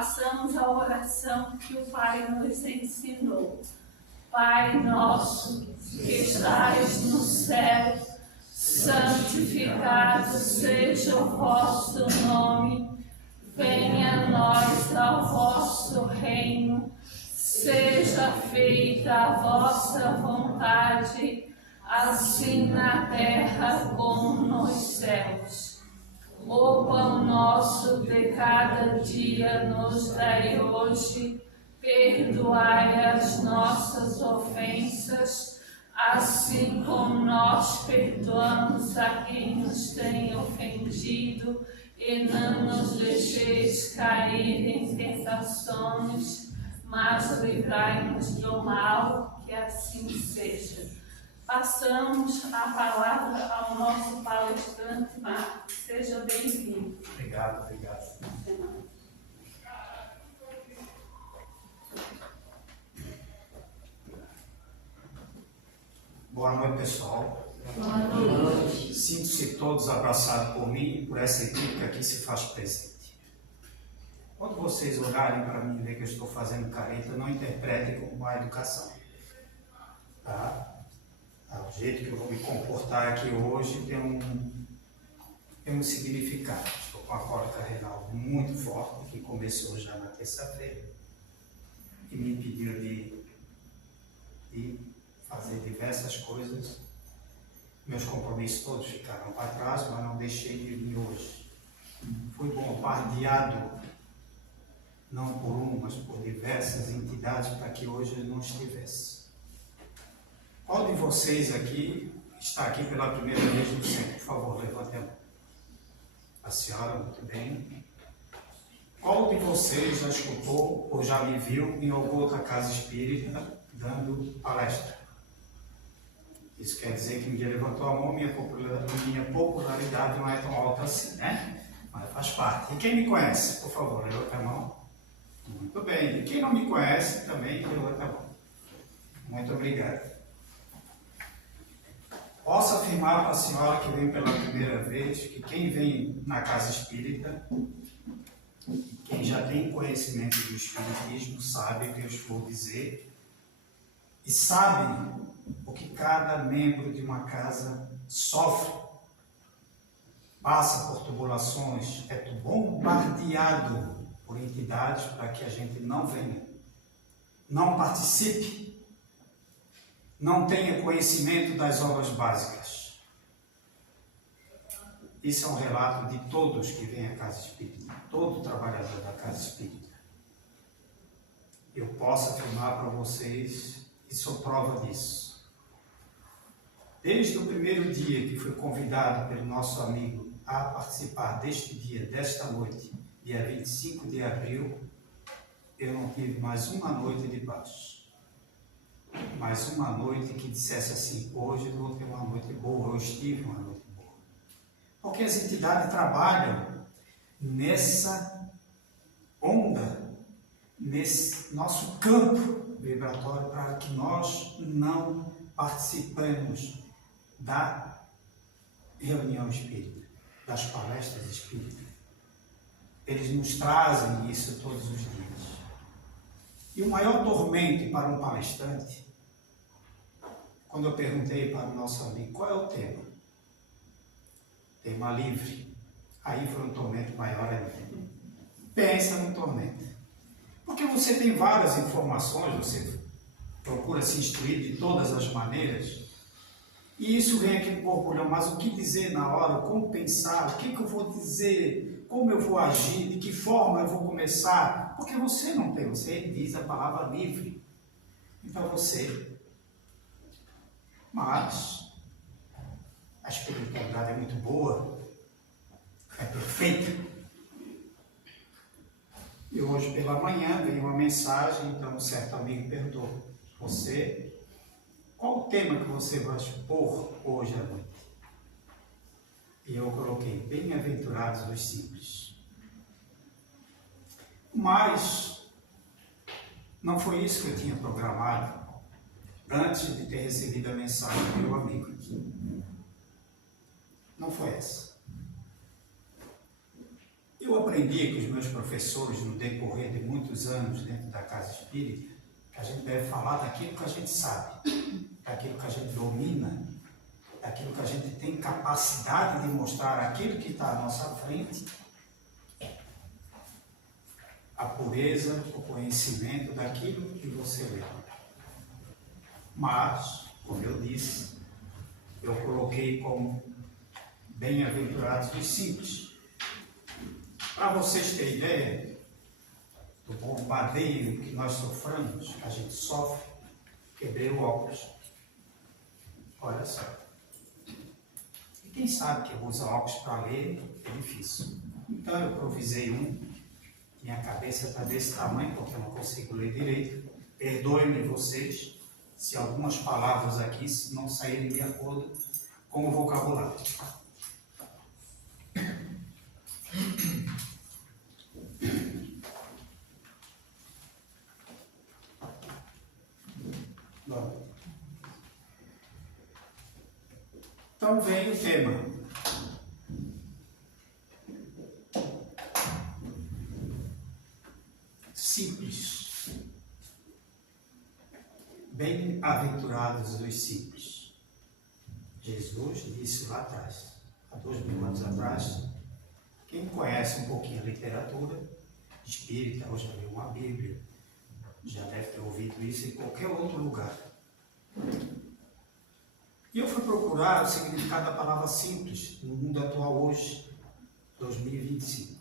façamos a oração que o Pai nos ensinou. Pai nosso, que estais no céu, santificado seja o vosso nome. Venha a nós ao vosso reino. Seja feita a vossa vontade, assim na terra como nos céus. O pão nosso de cada dia nos dai hoje. Perdoai as nossas ofensas, assim como nós perdoamos a quem nos tem ofendido, e não nos deixeis cair em tentações, mas livrai-nos do mal, que assim seja. Passamos a palavra ao nosso palestrante Marcos. Seja bem-vindo. Obrigado. Boa noite, pessoal. Boa noite. Sinto-se todos abraçados por mim e por essa equipe que aqui se faz presente. Quando vocês olharem para mim e ver que eu estou fazendo careta, não interpretem como má educação. Tá? O jeito que eu vou me comportar aqui hoje tem um significado. Estou com a cólica renal muito forte, que começou já na terça-feira, e me impediu de fazer diversas coisas. Meus compromissos todos ficaram para trás, mas não deixei de vir hoje. Fui bombardeado, não por uma, mas por diversas entidades, para que hoje eu não estivesse. Qual de vocês aqui está aqui pela primeira vez no centro? Por favor, levante a mão. A senhora, muito bem. Qual de vocês já escutou ou já me viu em alguma outra casa espírita dando palestra? Isso quer dizer que ninguém levantou a mão, minha popularidade não é tão alta assim, né? Mas faz parte. E quem me conhece, por favor, levanta a mão. Muito bem. E quem não me conhece também, levanta a mão. Muito obrigado. Posso afirmar para a senhora que vem pela primeira vez que quem vem na casa espírita, quem já tem conhecimento do espiritismo, sabe o que eu vou dizer e sabe o que cada membro de uma casa sofre, passa por tribulações, é bombardeado por entidades para que a gente não venha, não participe, não tenha conhecimento das obras básicas. Isso é um relato de todos que vêm à casa espírita, todo trabalhador da casa espírita. Eu posso afirmar para vocês e sou prova disso. Desde o primeiro dia que fui convidado pelo nosso amigo a participar deste dia, desta noite, dia 25 de abril, eu não tive mais uma noite de paz. Mais uma noite que dissesse assim, hoje eu vou ter uma noite boa, eu estive uma noite boa. Porque as entidades trabalham nessa onda, nesse nosso campo vibratório, para que nós não participemos da reunião espírita, das palestras espíritas. Eles nos trazem isso todos os dias. E o maior tormento para um palestrante, quando eu perguntei para o nosso amigo qual é o tema, tema livre, aí foi um tormento maior ainda. Pensa no tormento. Porque você tem várias informações, você procura se instruir de todas as maneiras, e isso vem aqui no borbulhão, mas o que dizer na hora, como pensar, o que eu vou dizer, como eu vou agir, de que forma eu vou começar, porque você não tem, você diz a palavra livre, então você. Mas a espiritualidade é muito boa, é perfeita. E hoje pela manhã veio uma mensagem, então um certo amigo perguntou, qual o tema que você vai expor hoje à noite? E eu coloquei, bem-aventurados os simples. Mas não foi isso que eu tinha programado antes de ter recebido a mensagem do meu amigo aqui. Não foi essa. Eu aprendi com os meus professores no decorrer de muitos anos dentro da casa espírita que a gente deve falar daquilo que a gente sabe, daquilo que a gente domina, daquilo que a gente tem capacidade de mostrar aquilo que está à nossa frente, a pureza, o conhecimento daquilo que você lê. Mas, como eu disse, eu coloquei como bem-aventurados os simples. Para vocês terem ideia do bombardeio que nós sofremos, que a gente sofre, quebrei o óculos. Olha só. E quem sabe que usa óculos para ler é difícil. Então eu provisei um. Minha cabeça está desse tamanho porque eu não consigo ler direito. Perdoem-me vocês se algumas palavras aqui não saírem de acordo com o vocabulário. Bom. Então vem o tema. Simples. Bem-aventurados os simples. Jesus disse lá atrás, há 2000 anos atrás. Quem conhece um pouquinho a literatura espírita, ou já leu uma Bíblia, já deve ter ouvido isso em qualquer outro lugar. E eu fui procurar o significado da palavra simples no mundo atual hoje, 2025.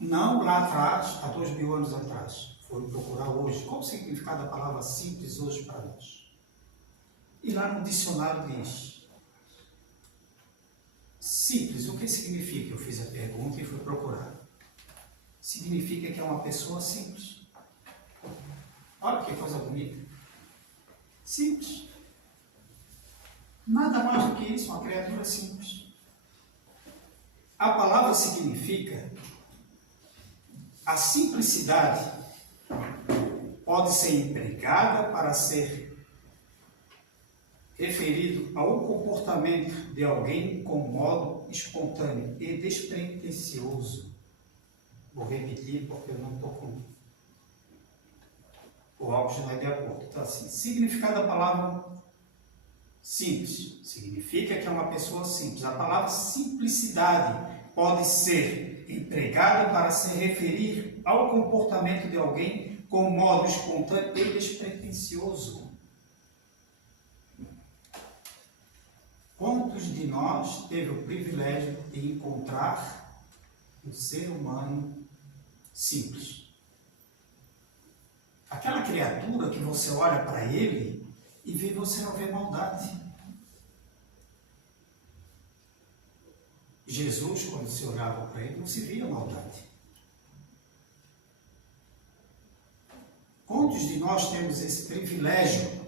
Não lá atrás, há 2000 anos atrás. Fui procurar hoje qual o significado da palavra simples hoje para nós. E lá no dicionário diz: simples, o que significa? Eu fiz a pergunta e fui procurar. Significa que é uma pessoa simples. Olha que coisa bonita. Simples. Nada mais do que isso, uma criatura simples. A palavra significa a simplicidade pode ser empregada para ser referido ao comportamento de alguém com modo espontâneo e despretensioso. Vou repetir porque eu não estou com o óculos não é de acordo. Então, assim, significado da palavra simples significa que é uma pessoa simples. A palavra simplicidade pode ser empregada para se referir ao comportamento de alguém com modo espontâneo e despretensioso. Quantos de nós teve o privilégio de encontrar um ser humano simples? Aquela criatura que você olha para ele e vê, você não vê maldade. Jesus, quando se olhava para ele, não se via maldade. Quantos de nós temos esse privilégio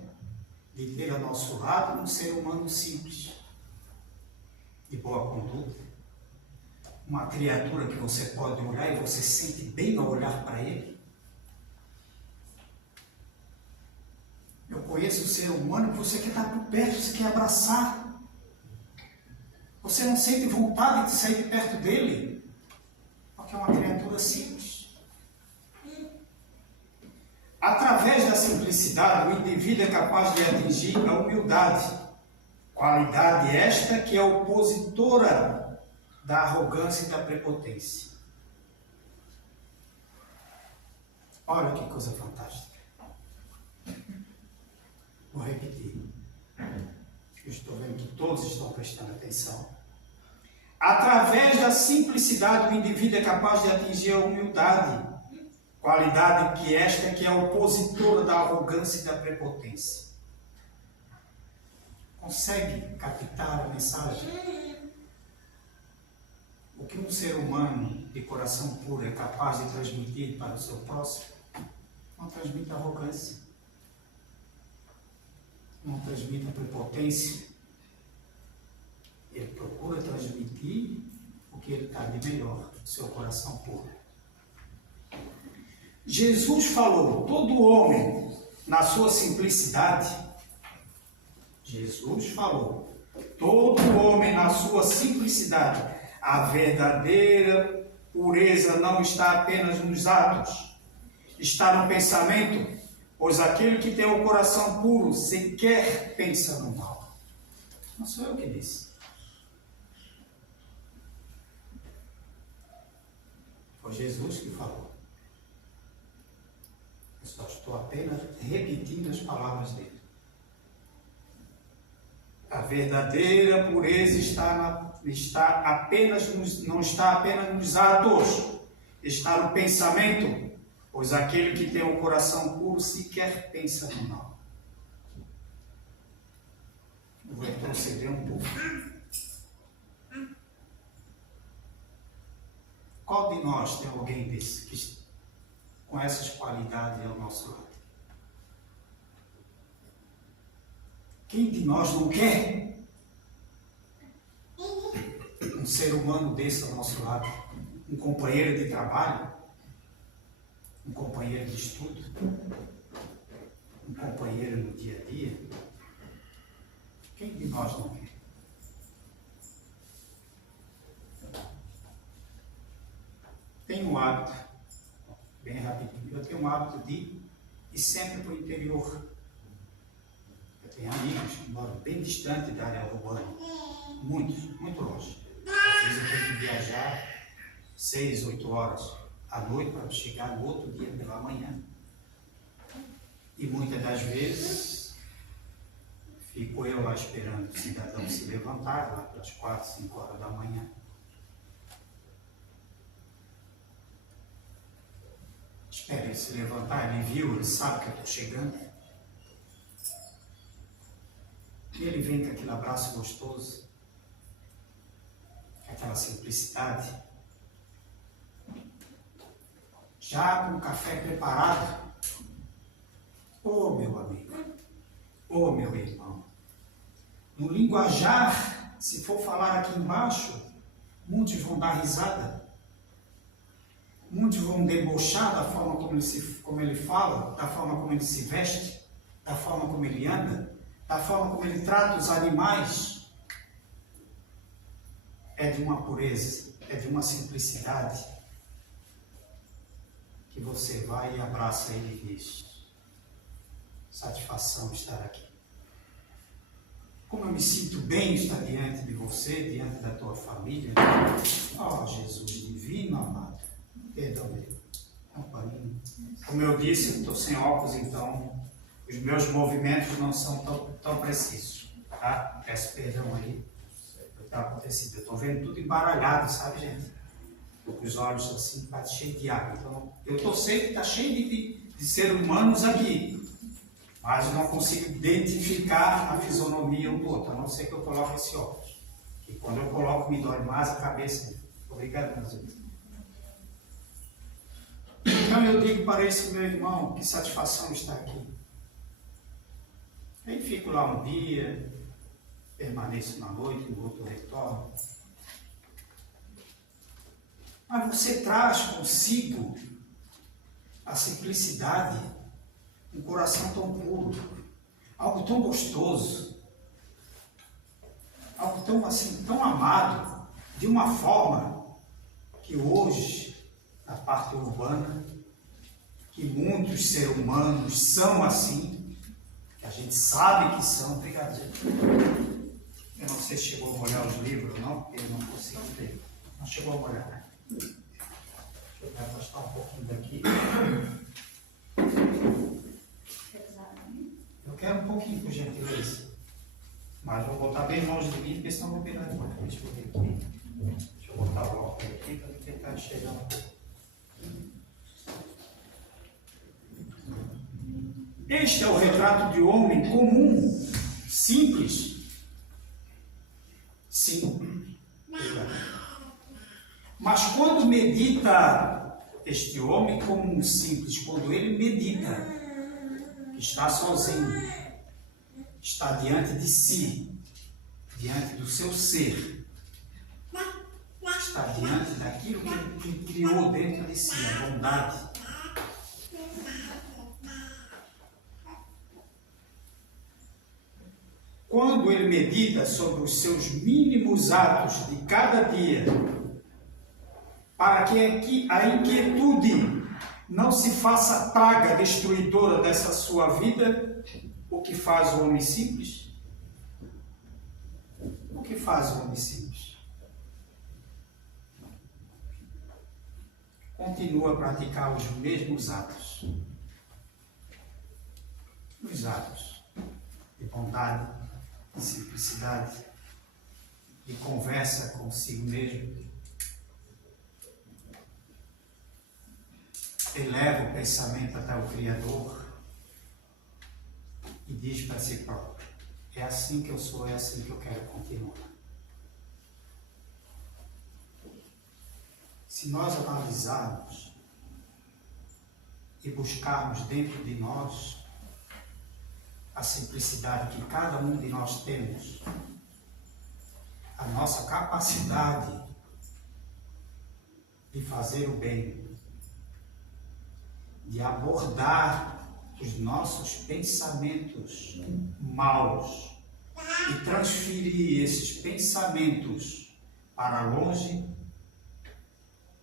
de ter ao nosso lado um ser humano simples, de boa conduta, uma criatura que você pode olhar e você sente bem ao olhar para ele? Eu conheço o ser humano que você quer estar por perto, você quer abraçar. Você não sente vontade de sair de perto dele, porque é uma criatura simples. Através da simplicidade, o indivíduo é capaz de atingir a humildade, qualidade esta que é opositora da arrogância e da prepotência. Olha que coisa fantástica. Vou repetir. Eu estou vendo que todos estão prestando atenção. Através da simplicidade, o indivíduo é capaz de atingir a humildade, qualidade que esta que é opositora da arrogância e da prepotência. Consegue captar a mensagem? O que um ser humano de coração puro é capaz de transmitir para o seu próximo? Não transmite arrogância. Não transmite prepotência. Ele procura transmitir o que ele está de melhor, o seu coração puro. Jesus falou, todo homem, na sua simplicidade, Jesus falou, todo homem, na sua simplicidade, A verdadeira pureza não está apenas nos atos, está no pensamento, pois aquele que tem o coração puro sequer pensa no mal. Não sou eu que disse. Foi Jesus que falou. Eu só estou apenas repetindo as palavras dele. A verdadeira pureza não está apenas nos atos, está no pensamento, pois aquele que tem o coração puro sequer pensa no mal. Eu vou retroceder um pouco. Qual de nós tem alguém desse, com essas qualidades ao nosso lado? Quem de nós não quer um ser humano desse ao nosso lado? Um companheiro de trabalho? Um companheiro de estudo? Um companheiro no dia a dia? Quem de nós não quer? Tenho um hábito, bem rapidinho, eu tenho um hábito de ir sempre para o interior. Eu tenho amigos que moram bem distante da área urbana, muito longe. Às vezes eu tenho que viajar 6, 8 horas à noite para chegar no outro dia pela manhã. E muitas das vezes fico eu lá esperando o cidadão se levantar, lá pelas 4, 5 horas da manhã. Espero ele se levantar, ele viu, ele sabe que eu estou chegando. E ele vem com aquele abraço gostoso, com aquela simplicidade, já com o café preparado. Ô meu amigo, ô meu irmão, no linguajar, se for falar aqui embaixo, muitos vão dar risada. Muitos vão debochar da forma como ele fala, da forma como ele se veste, da forma como ele anda, da forma como ele trata os animais. É de uma pureza, é de uma simplicidade, que você vai e abraça ele e diz: satisfação estar aqui. Como eu me sinto bem estar diante de você, diante da tua família. Oh, Jesus divino amado. Perdão dele. Como eu disse, eu estou sem óculos, então os meus movimentos não são tão precisos. Tá? Peço perdão aí do que está acontecendo. Eu estou vendo tudo embaralhado, sabe, gente? Estou com os olhos assim, tá cheio de água. Então, eu sei que está cheio de seres humanos aqui, mas eu não consigo identificar a fisionomia um do outro, a não ser que eu coloque esse óculos. E quando eu coloco, me dói mais a cabeça. Obrigado, meus amigos. Então eu digo para esse meu irmão, que satisfação estar aqui. Aí fico lá um dia, permaneço uma noite, no outro retorno. Mas você traz consigo a simplicidade, um coração tão puro, algo tão gostoso, algo tão assim, tão amado, de uma forma que hoje, na parte urbana, que muitos seres humanos são assim, que a gente sabe que são. Obrigado, gente. Eu não sei se chegou a molhar os livros ou não, porque eu não consigo ler. Não chegou a molhar, né? Deixa eu me afastar um pouquinho daqui. Eu quero um pouquinho, por gentileza. Mas vou botar bem longe de mim, porque senão eu vou pegar demais. Deixa eu ver aqui. Deixa eu botar o óculos aqui para tentar chegar um pouco. Este é o retrato de homem comum, simples. Sim. Mas quando medita este homem comum, simples, quando ele medita, está sozinho, está diante de si, diante do seu ser, está diante daquilo que ele criou dentro de si, a bondade. quando ele medita sobre os seus mínimos atos de cada dia, para que a inquietude não se faça praga destruidora dessa sua vida, o que faz o homem simples? O que faz o homem simples? Continua a praticar os mesmos atos. Os atos de bondade, de simplicidade, de conversa consigo mesmo. Eleva o pensamento até o Criador e diz para si próprio: é assim que eu sou, é assim que eu quero continuar. Se nós analisarmos e buscarmos dentro de nós a simplicidade que cada um de nós temos, a nossa capacidade de fazer o bem, de abordar os nossos pensamentos maus e transferir esses pensamentos para longe,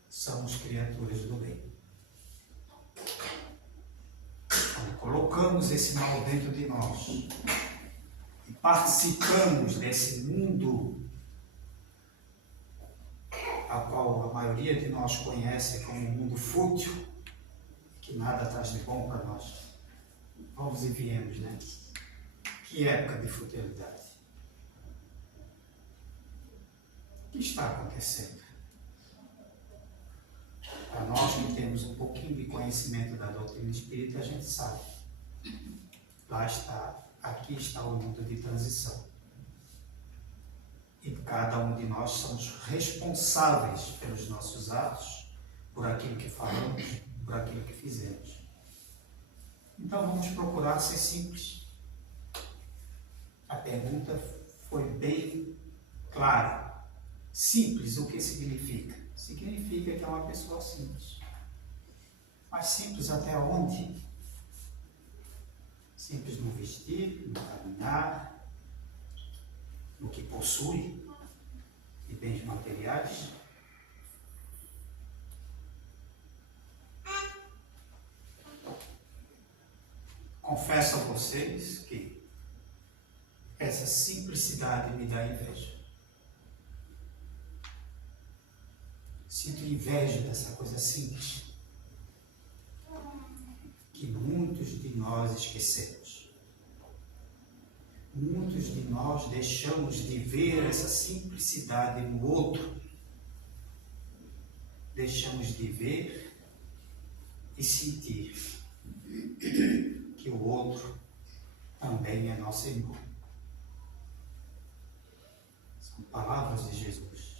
somos criaturas do bem. Quando colocamos esse mal dentro de nós e participamos desse mundo a qual a maioria de nós conhece como um mundo fútil, que nada traz de bom para nós. Vamos e viemos, né? Que época de futilidade. O que está acontecendo? Para nós que temos um pouquinho de conhecimento da doutrina espírita, a gente sabe. Lá está, aqui está o mundo de transição. E cada um de nós somos responsáveis pelos nossos atos, por aquilo que falamos, por aquilo que fizemos. Então vamos procurar ser simples. A pergunta foi bem clara. Simples, o que significa? Significa que é uma pessoa simples. Mas simples até onde? Simples no vestir, no caminhar, no que possui, de bens materiais. Confesso a vocês que essa simplicidade me dá inveja. Sinto inveja dessa coisa simples que muitos de nós esquecemos. Muitos de nós deixamos de ver essa simplicidade no outro. Deixamos de ver e sentir que o outro também é nosso irmão. São palavras de Jesus.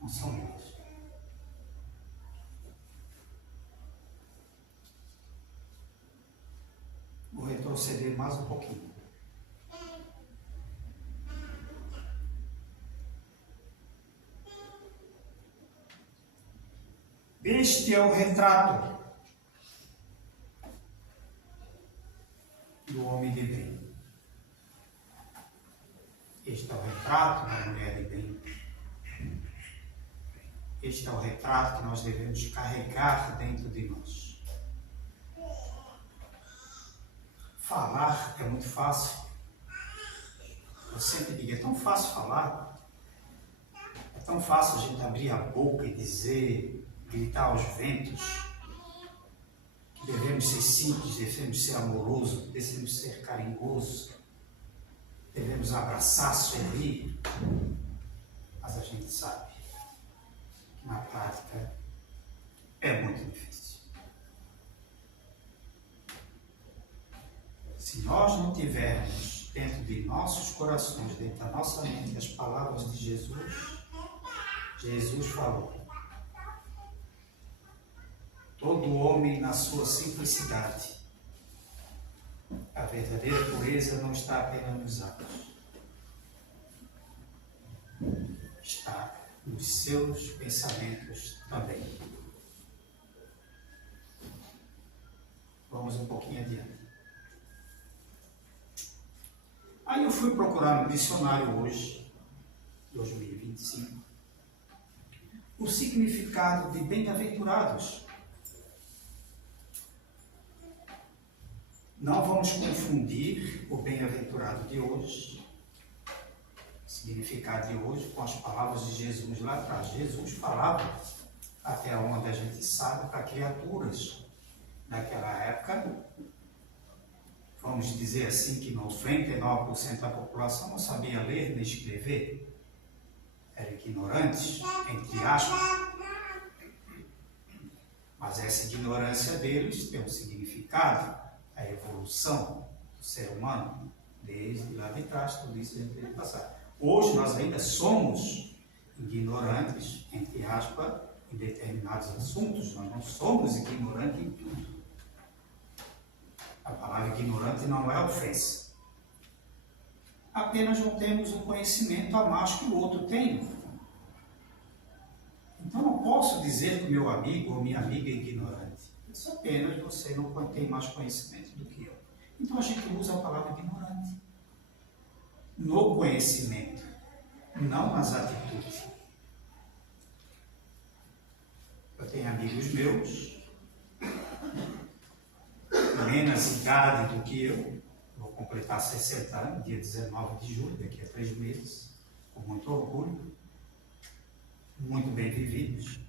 Não são minhas. Vou retroceder mais um pouquinho. Este é o retrato do homem de bem. Este é o retrato da mulher de bem. Este é o retrato que nós devemos carregar dentro de nós. Falar é muito fácil. Eu sempre digo, é tão fácil falar. É tão fácil a gente abrir a boca e dizer, gritar aos ventos, que devemos ser simples, devemos ser amorosos, devemos ser carinhosos, devemos abraçar, sorrir. Mas a gente sabe que na prática é muito difícil. Se nós não tivermos dentro de nossos corações, dentro da nossa mente, as palavras de Jesus, Jesus falou: todo homem na sua simplicidade. A verdadeira pureza não está apenas nos atos, está nos seus pensamentos também. Vamos um pouquinho adiante. Aí eu fui procurar no dicionário hoje, 2025, o significado de bem-aventurados. Não vamos confundir o bem-aventurado de hoje, o significado de hoje, com as palavras de Jesus lá atrás. Jesus falava, até onde a gente sabe, para criaturas. Naquela época, vamos dizer assim, que 99% da população não sabia ler nem escrever. Eram ignorantes, entre aspas. Mas essa ignorância deles tem um significado, a evolução do ser humano, desde lá de trás, tudo isso a gente tem que passar. Hoje nós ainda somos ignorantes, entre aspas, em determinados assuntos, nós não somos ignorantes em tudo. A palavra ignorante não é ofensa. Apenas não temos um conhecimento a mais que o outro tem. Então não posso dizer que o meu amigo ou minha amiga é ignorante. Isso apenas você não tem mais conhecimento do que eu. Então a gente usa a palavra ignorante no conhecimento, não nas atitudes. Eu tenho amigos meus, menos idade do que eu, vou completar 60 anos, dia 19 de julho, daqui a 3 meses, com muito orgulho, muito bem vividos.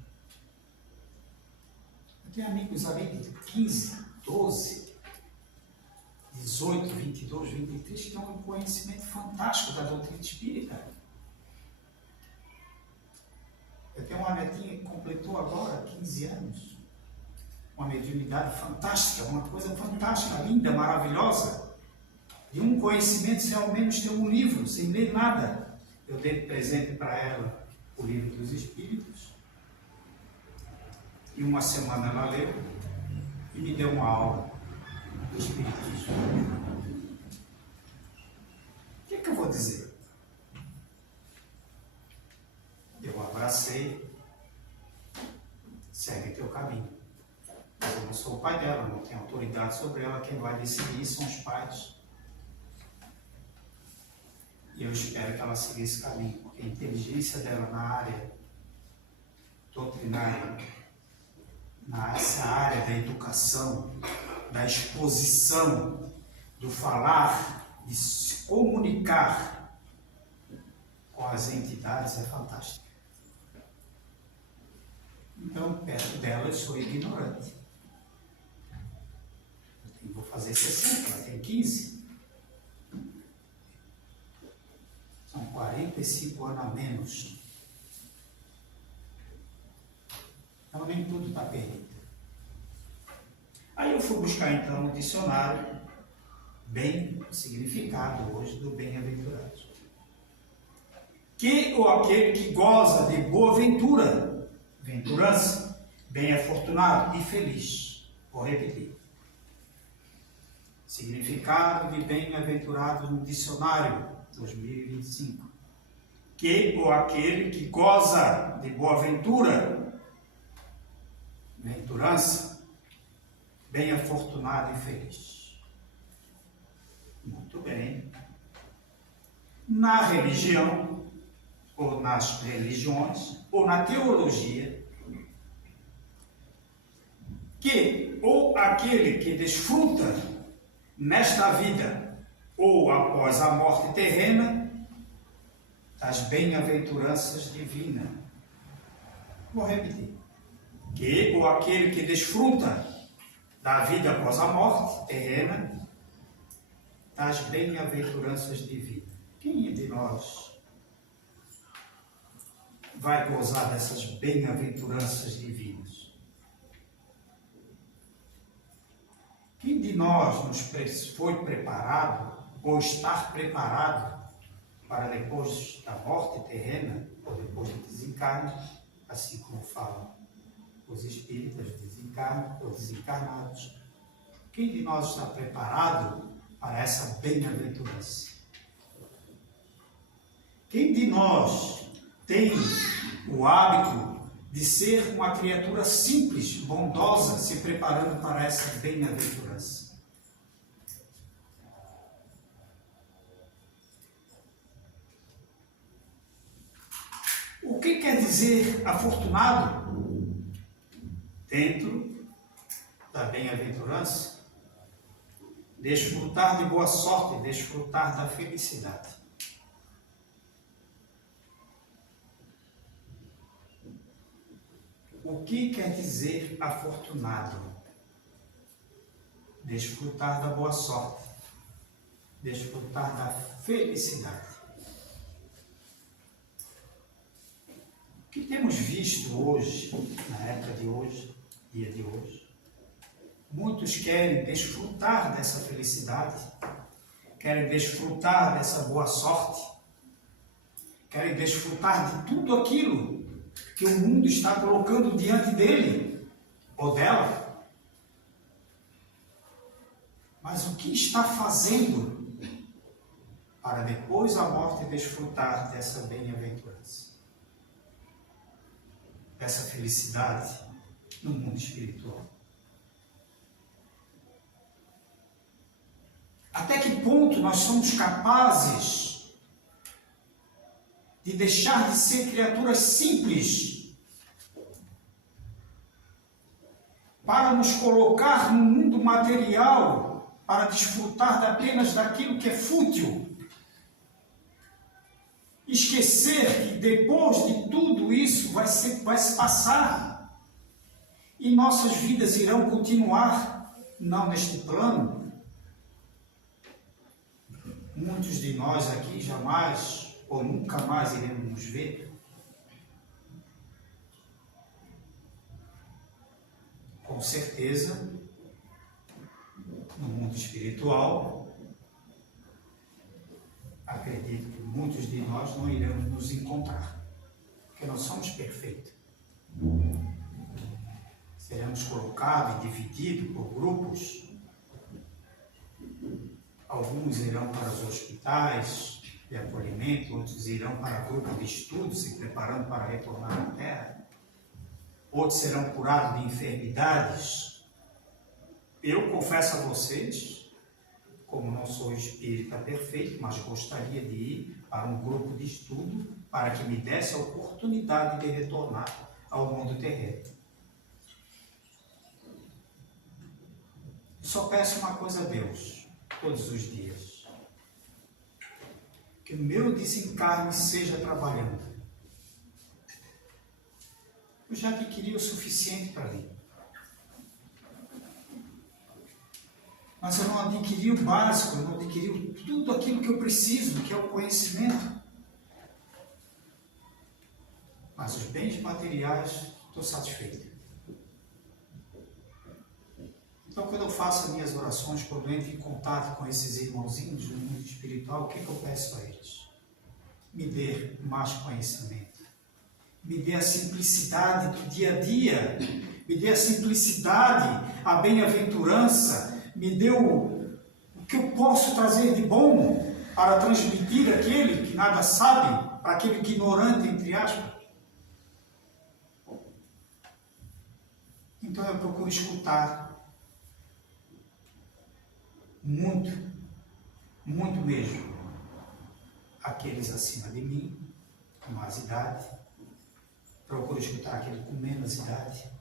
Eu tenho amigos ali de 15, 12, 18, 22, 23, que têm um conhecimento fantástico da doutrina espírita. Eu tenho uma netinha que completou agora 15 anos. Uma mediunidade fantástica, uma coisa fantástica, linda, maravilhosa. E um conhecimento sem ao menos ter um livro, sem ler nada. Eu dei de presente para ela o Livro dos Espíritos. E uma semana ela leu e me deu uma aula do Espiritismo. O que eu vou dizer? Eu abracei, segue teu caminho. Mas eu não sou o pai dela, não tenho autoridade sobre ela, quem vai decidir são os pais. E eu espero que ela siga esse caminho, porque a inteligência dela na área doutrinária, nessa área da educação, da exposição, do falar, de se comunicar com as entidades é fantástica. Então, perto dela, eu sou ignorante. Eu vou fazer 60, ela tem 15. São 45 anos a menos. Então, nem tudo está perdido. Aí eu fui buscar, então, no dicionário, bem o significado hoje do bem-aventurado. Que ou aquele que goza de boa ventura, venturança, bem-afortunado e feliz. Vou repetir. Significado de bem-aventurado no dicionário 2025. Que ou aquele que goza de boa ventura, venturança, bem-afortunado e feliz. Muito bem. Na religião, ou nas religiões, ou na teologia, que ou aquele que desfruta nesta vida ou após a morte terrena das bem-aventuranças divinas. Vou repetir. Que ou aquele que desfruta da vida após a morte terrena das bem-aventuranças divinas. Quem de nós vai gozar dessas bem-aventuranças divinas? Quem de nós foi preparado ou estar preparado para depois da morte terrena ou depois do desencarne, assim como falam os espíritas, desencarnados ou desencarnados? Quem de nós está preparado para essa bem-aventurança? Quem de nós tem o hábito de ser uma criatura simples, bondosa, se preparando para essa bem-aventurança? dizer afortunado? Dentro da bem-aventurança, desfrutar de boa sorte, desfrutar da felicidade. O que quer dizer afortunado? Desfrutar da boa sorte, desfrutar da felicidade. O que temos visto hoje, na época de hoje, dia de hoje? Muitos querem desfrutar dessa felicidade, querem desfrutar dessa boa sorte, querem desfrutar de tudo aquilo que o mundo está colocando diante dele ou dela. Mas o que está fazendo para depois da morte desfrutar dessa bem-aventurança, dessa felicidade no mundo espiritual? Até que ponto nós somos capazes de deixar de ser criaturas simples para nos colocar no mundo material, para desfrutar apenas daquilo que é fútil? Esquecer que depois de tudo isso vai se passar e nossas vidas irão continuar, não neste plano. Muitos de nós aqui jamais ou nunca mais iremos nos ver. Com certeza, no mundo espiritual, acredito que muitos de nós não iremos nos encontrar, porque nós somos perfeitos. Seremos colocados e divididos por grupos. Alguns irão para os hospitais de acolhimento, outros irão para grupo de estudo, se preparando para retornar à Terra. Outros serão curados de enfermidades. Eu confesso a vocês, como não sou espírita perfeito, mas gostaria de ir para um grupo de estudo para que me desse a oportunidade de retornar ao mundo terreno. Só peço uma coisa a Deus, todos os dias: que o meu desencarne seja trabalhando. Eu já adquiri o suficiente para mim, mas eu não adquiri o básico, eu não adquiri tudo aquilo que eu preciso, que é o conhecimento. Mas os bens materiais, estou satisfeito. Então, quando eu faço as minhas orações, quando eu entro em contato com esses irmãozinhos no mundo espiritual, o que eu peço a eles? Me dê mais conhecimento. Me dê a simplicidade do dia a dia. Me dê a simplicidade, a bem-aventurança. Me dê o que eu posso trazer de bom para transmitir àquele que nada sabe, para aquele ignorante, entre aspas. Então, eu procuro escutar. Muito mesmo, aqueles acima de mim, com mais idade. Procuro escutar aquele com menos idade.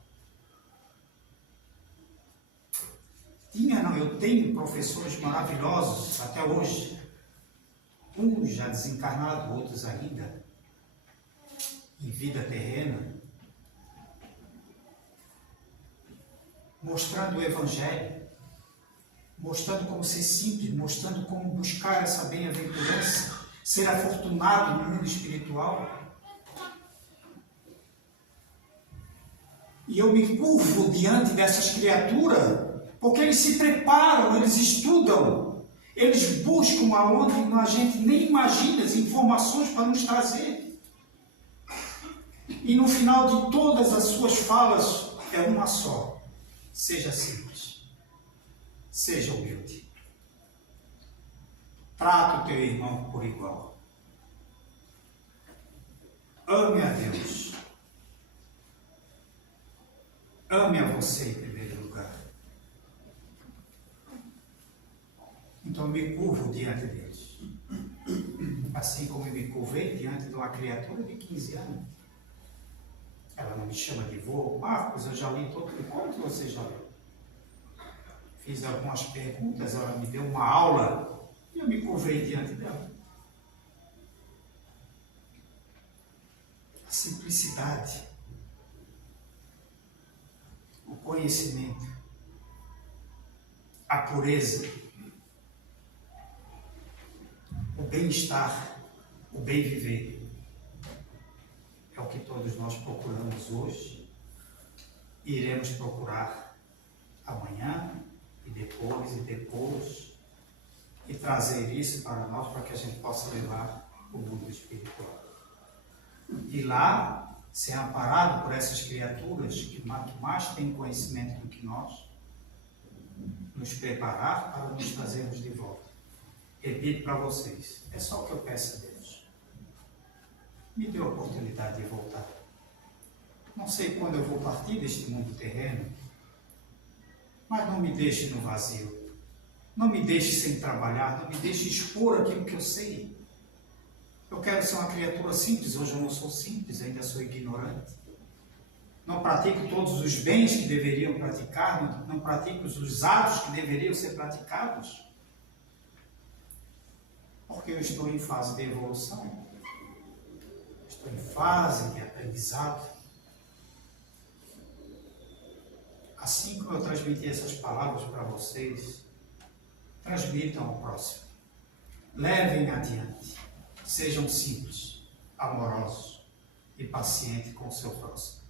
Eu tenho professores maravilhosos até hoje, uns já desencarnados, outros ainda em vida terrena, mostrando o Evangelho, mostrando como ser simples, mostrando como buscar essa bem-aventurança, ser afortunado no mundo espiritual. E eu me curvo diante dessas criaturas, porque eles se preparam, eles estudam, eles buscam aonde a gente nem imagina as informações para nos trazer. E no final de todas as suas falas é uma só: seja simples. Seja humilde. Trata o teu irmão por igual. Ame a Deus. Ame a você em primeiro lugar. Então me curvo diante deles. Assim como eu me curvei diante de uma criatura de 15 anos. Ela não me chama de vô. Marcos, eu já li todo. Como que você já leu? Fiz algumas perguntas, ela me deu uma aula e eu me curvei diante dela. A simplicidade, o conhecimento, a pureza, o bem-estar, o bem-viver. É o que todos nós procuramos hoje e iremos procurar amanhã e depois, e trazer isso para nós para que a gente possa levar o mundo espiritual. E lá, ser amparado por essas criaturas que mais têm conhecimento do que nós, nos preparar para nos trazermos de volta. Repito para vocês, é só o que eu peço a Deus. Me dê a oportunidade de voltar. Não sei quando eu vou partir deste mundo terreno, mas não me deixe no vazio. Não me deixe sem trabalhar, não me deixe expor aquilo que eu sei. Eu quero ser uma criatura simples, hoje eu não sou simples, ainda sou ignorante. Não pratico todos os bens que deveriam praticar, não pratico os atos que deveriam ser praticados. Porque eu estou em fase de evolução, estou em fase de aprendizado. Assim como eu transmiti essas palavras para vocês, transmitam ao próximo. Levem adiante. Sejam simples, amorosos e pacientes com o seu próximo.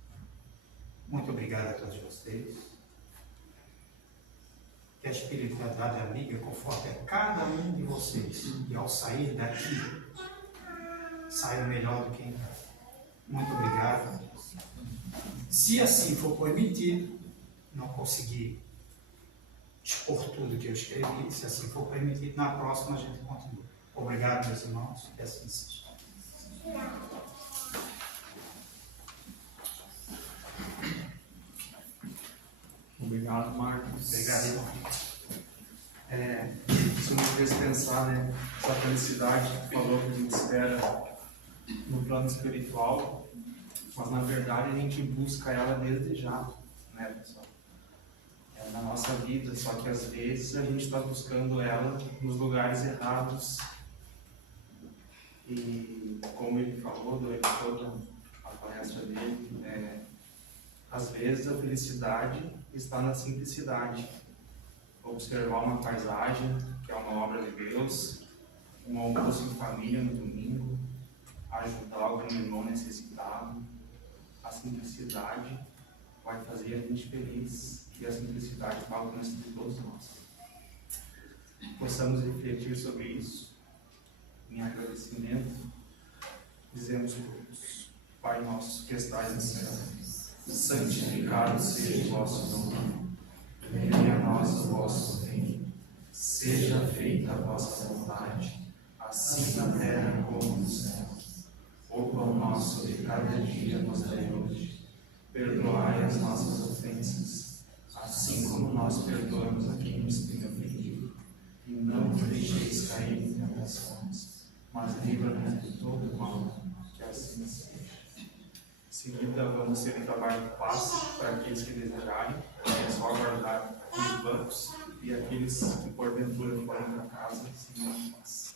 Muito obrigado a todos vocês. Que a espiritualidade amiga conforte a cada um de vocês. E ao sair daqui, saia melhor do que entrar. Muito obrigado. Se assim for permitido, não consegui expor tudo que eu escrevi, se assim for permitido, na próxima a gente continua. Obrigado, meus irmãos, que assim seja. Obrigado, Marcos. Obrigado, irmão. Se uma vez pensar, né, essa felicidade que falou que a gente espera no plano espiritual, mas na verdade a gente busca ela desde já, né, pessoal? Na nossa vida, só que às vezes a gente está buscando ela nos lugares errados. E como ele falou durante toda a palestra dele, às vezes a felicidade está na simplicidade. Observar uma paisagem, que é uma obra de Deus, um almoço em família no domingo, ajudar algum irmão necessitado. A simplicidade vai fazer a gente feliz e a simplicidade vai alcançar de todos nós. Possamos refletir sobre isso. Em agradecimento, dizemos todos: Pai nosso que estais no céu, santificado seja o vosso nome. Venha a nós o vosso reino. Seja feita a vossa vontade, assim na terra como no céu. O pão nosso de cada dia nos dai hoje. Perdoai as nossas ofensas, assim como nós perdoamos a quem nos tem ofendido. E não nos deixeis cair em tentações, mas livra-nos de todo mal, que assim seja. Em seguida, vamos ter um trabalho de paz para aqueles que desejarem. É só aguardar os bancos e aqueles que porventura forem para casa, sem paz.